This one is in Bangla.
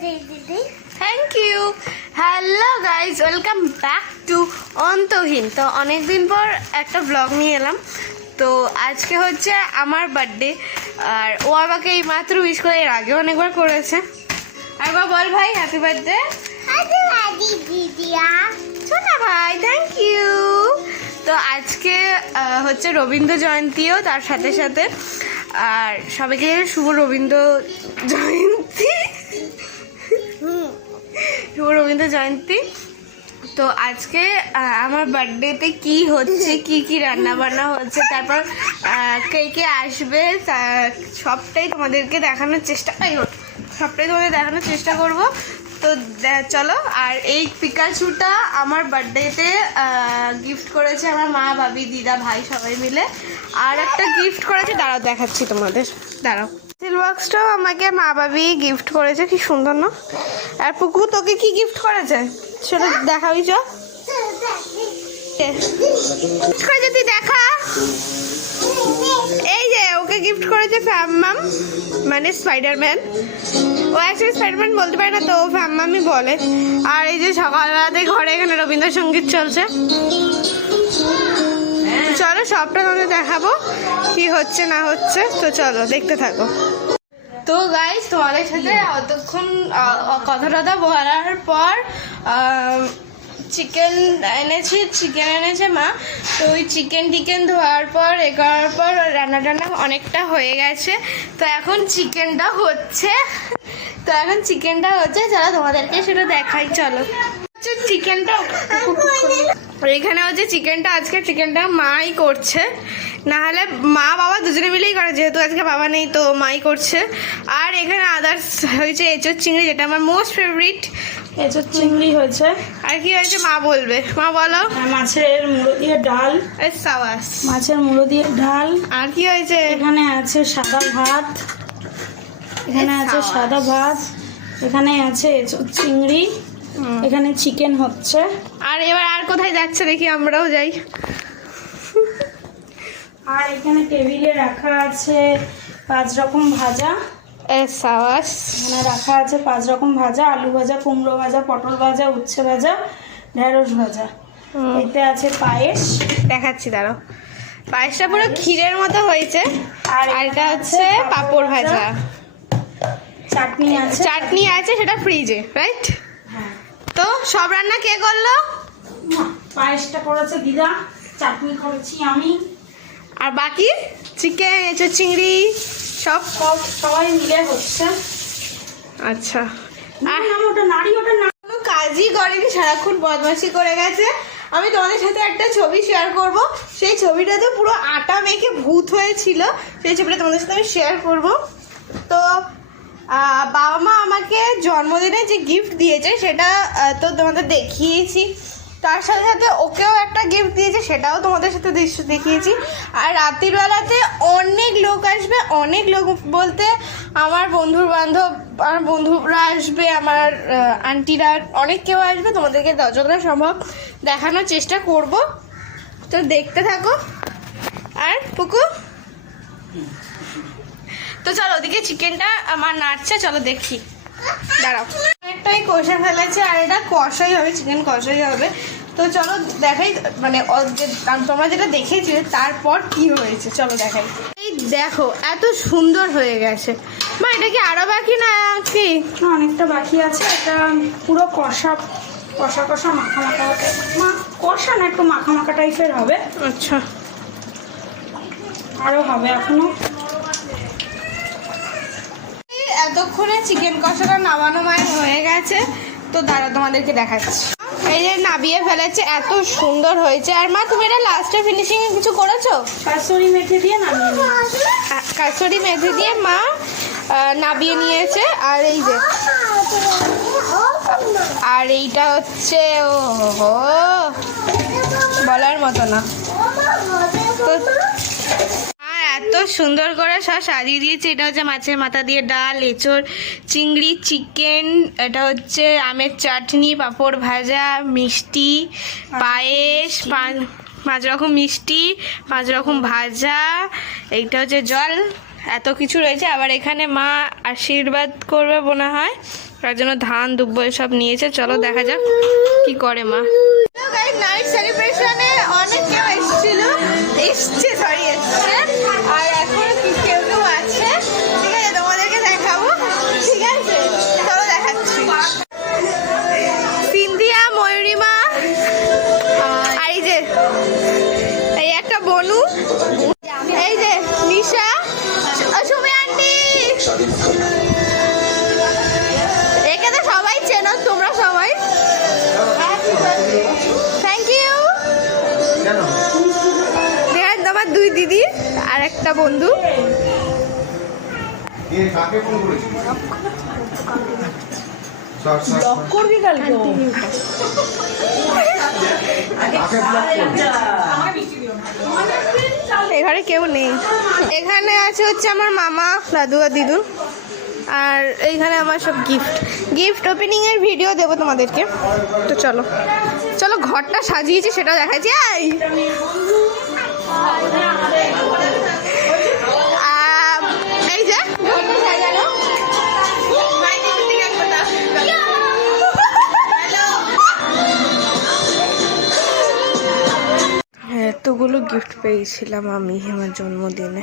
Thank you. Hello guys, welcome back to Antaheen. তো অনেকদিন পর একটা ব্লগ নিয়ে এলাম। তো আজকে হচ্ছে আমার বার্থডে, আর ও আমাকে এই মাত্র উইশ করে, এর আগেও অনেকবার করেছে। একবার বল ভাই হ্যাপি বার্থডে। শোনা ভাই, থ্যাংক ইউ। তো আজকে হচ্ছে রবীন্দ্র জয়ন্তীও, তার সাথে সাথে আর সবাইকে শুভ রবীন্দ্র জয়ন্তী। শুভ রবীন্দ্র জয়ন্তী। তো আজকে আমার বার্থডেতে কি হচ্ছে, কি কি রান্না বান্না হচ্ছে, তারপর কে কে আসবে, সবটাই তোমাদেরকে দেখানোর চেষ্টা করব। তো চলো। আর এই পিকাচুটা আমার বার্থডেতে গিফট করেছে আমার মা, ভাবি, দিদা, ভাই সবাই মিলে। আর একটা গিফট করেছে, দাঁড়াও দেখাচ্ছি তোমাদের, দাঁড়াও। পেন্সিল বক্সটাও আমাকে মা বাবি গিফট করেছে, কি সুন্দর না? আর পুকু তোকে কি গিফট করেছে সেটা দেখাবি, চ তুই দেখা। এই যে ওকে গিফট করেছে ফ্যামাম, মানে স্পাইডারম্যান। ও অ্যাকচুয়ালি স্পাইডারম্যান বলতে পারে না, তো ও ফ্যামামই বলে। আর এই যে সকালবেলাতে ঘরে এখানে রবীন্দ্রসঙ্গীত চলছে। চলো সবটা তোমাদের দেখাবো কি হচ্ছে না হচ্ছে। তো চলো দেখতে থাকো। তো গাইস, তোমাদের সাথে অতক্ষণ কথা টথা বলার পর চিকেন এনেছে মা। তো ওই চিকেন ধোয়ার পর এ করার পর রান্না অনেকটা হয়ে গেছে। তো এখন চিকেনটা হচ্ছে চলো তোমাদেরকে সেটা দেখাই। চলো চিকেনটা এখানে হচ্ছে আজকে চিকেনটা মাই করছে, না হলে মা বাবা দুজনে মিলেই করে, যেহেতু আজকে বাবা নেই তো মাই করছে। আর এখানে আদার্স হয়েছে এঁচোর চিংড়ি, যেটা আমার মোস্ট ফেভারিট। এঁচোর চিংড়ি হয়েছে। আর কি হয়েছে মা বলবে, মা বলো। মাছের মুড়ো দিয়ে ডাল। সাবাস, মাছের মুড়ো দিয়ে ডাল। আর কি হয়েছে? এখানে আছে সাদা ভাত, এখানে আছে এঁচোর চিংড়ি, এখানে চিকেন হচ্ছে। আর এবার আর কোথায় যাচ্ছে দেখি, আমরাও যাই। আর এখানে টেবিলে রাখা আছে 5 রকম ভাজা। সাবাস, এখানে রাখা আছে 5 রকম ভাজা: আলু ভাজা, কুমড়ো ভাজা, পটল ভাজা, উচ্ছে ভাজা, ঢেঁড়স ভাজা। এতে আছে পায়েস, দেখাচ্ছি দাঁড়াও। পায়েসটা পুরো ক্ষীরের মতো হয়েছে। আর এটা হচ্ছে পাঁপড় ভাজা, চাটনি আছে, সেটা ফ্রিজে, রাইট? হ্যাঁ। তো সব রান্না কে করলো? পায়েসটা করেছে দিদা, চাটনি করেছি আমি, আর বাকি চিকেন, এঁচোর চিংড়ি সবাই মিলে হচ্ছে। আচ্ছা, আর ওটা কোনো কাজই করেনি, সারাক্ষণ বদমাশি করে গেছে। আমি তোমাদের সাথে একটা ছবি শেয়ার করব, সেই ছবিটাতে পুরো আটা মেখে ভূত হয়েছিল, সেই ছবিটা তোমাদের সাথে আমি শেয়ার করব। তো বাবা মা আমাকে জন্মদিনে যে গিফট দিয়েছে সেটা তো তোমাদের দেখিয়েছি, তার সাথে সাথে ওকেও একটা গিফট দিয়েছে, সেটাও তোমাদের সাথে দেখিয়েছি। আর রাত্রির বেলাতে অনেক লোক আসবে, অনেক লোক বলতে আমার বন্ধুরা আসবে, আমার আন্টিরা, অনেক কেউ আসবে। তোমাদেরকে যতটা সম্ভব দেখানোর চেষ্টা করব, তো দেখতে থাকো। আর পুকু, তো চলো ওদিকে চিকেনটা আমার নাড়ছে, চলো দেখি, দাঁড়াও। অনেকটাই কষে ফেলেছে, আর এটা কষাই হবে, চিকেন কষাই হবে। তো চলো দেখাই, মানে তোমরা যেটা দেখেছিলে তারপর কি হয়েছে, চলো দেখাই। এই দেখো এত সুন্দর হয়ে গেছে। মা এটা কি আরো বাকি না কি? অনেকটা বাকি আছে। এটা পুরো কষা মাখা কষা না, একটু মাখা টাইপের হবে। আচ্ছা, আরো হবে এখনো। এতক্ষণে চিকেন কষাটা নামানো মায়ের হয়ে গেছে। তো দাঁড়া তোমাদেরকে দেখাচ্ছি। এই যে নাবিয়ে ফেলেছে, এত সুন্দর হয়েছে। আর মা তুমি এটা লাস্টে ফিনিশিং এ কিছু করেছো? কাসুরি মেথি দিয়ে কাসুরি মেথি দিয়ে মা নাবিয়ে নিয়েছে। আর এই যে, আর এইটা হচ্ছে ও বলার মতো না। তো এত সুন্দর করে সব সাজিয়ে দিয়েছে। এটা হচ্ছে মাছের মাথা দিয়ে ডাল, এঁচোড় চিংড়ি, চিকেন, এটা হচ্ছে আমের চাটনি, পাঁপড় ভাজা, মিষ্টি, পায়েস, 5 রকম মিষ্টি, 5 রকম ভাজা, এইটা হচ্ছে জল, এত কিছু রয়েছে। আবার এখানে মা আশীর্বাদ করবে মনে হয়, তার জন্য ধান দুব্ব সব নিয়েছে। চলো দেখা যাক কি করে মা। নাইট সেলিব্রেশনে অনেক কেউ এসছে আর এখন কেউ কেউ আছে। ঠিক আছে, তোমাদেরকে দেখাবো। ঠিক আছে, চলো দেখাচ্ছি। সিন্ধিয়া, ময়ূরিমা, আর এই যে এই একটা বনু, এই যে নিশা, সুমি আন্টি, একে তো সবাই চেনো তোমরা সবাই। Thank you. দেখেন তোমার দুই দিদি আর একটা বন্ধু। করবি কালকে এখানে কেউ নেই। এখানে আছে হচ্ছে আমার মামা, দাদু আর দিদু। আর এইখানে আমার সব গিফট ওপেনিং এর ভিডিও দেবো তোমাদেরকে। তো চলো চলো, ঘরটা সাজিয়েছি সেটাও দেখাচ্ছি। এই যে ঘরটা সাজানো। এতগুলো গিফট পেয়েছিলাম আমি আমার জন্মদিনে।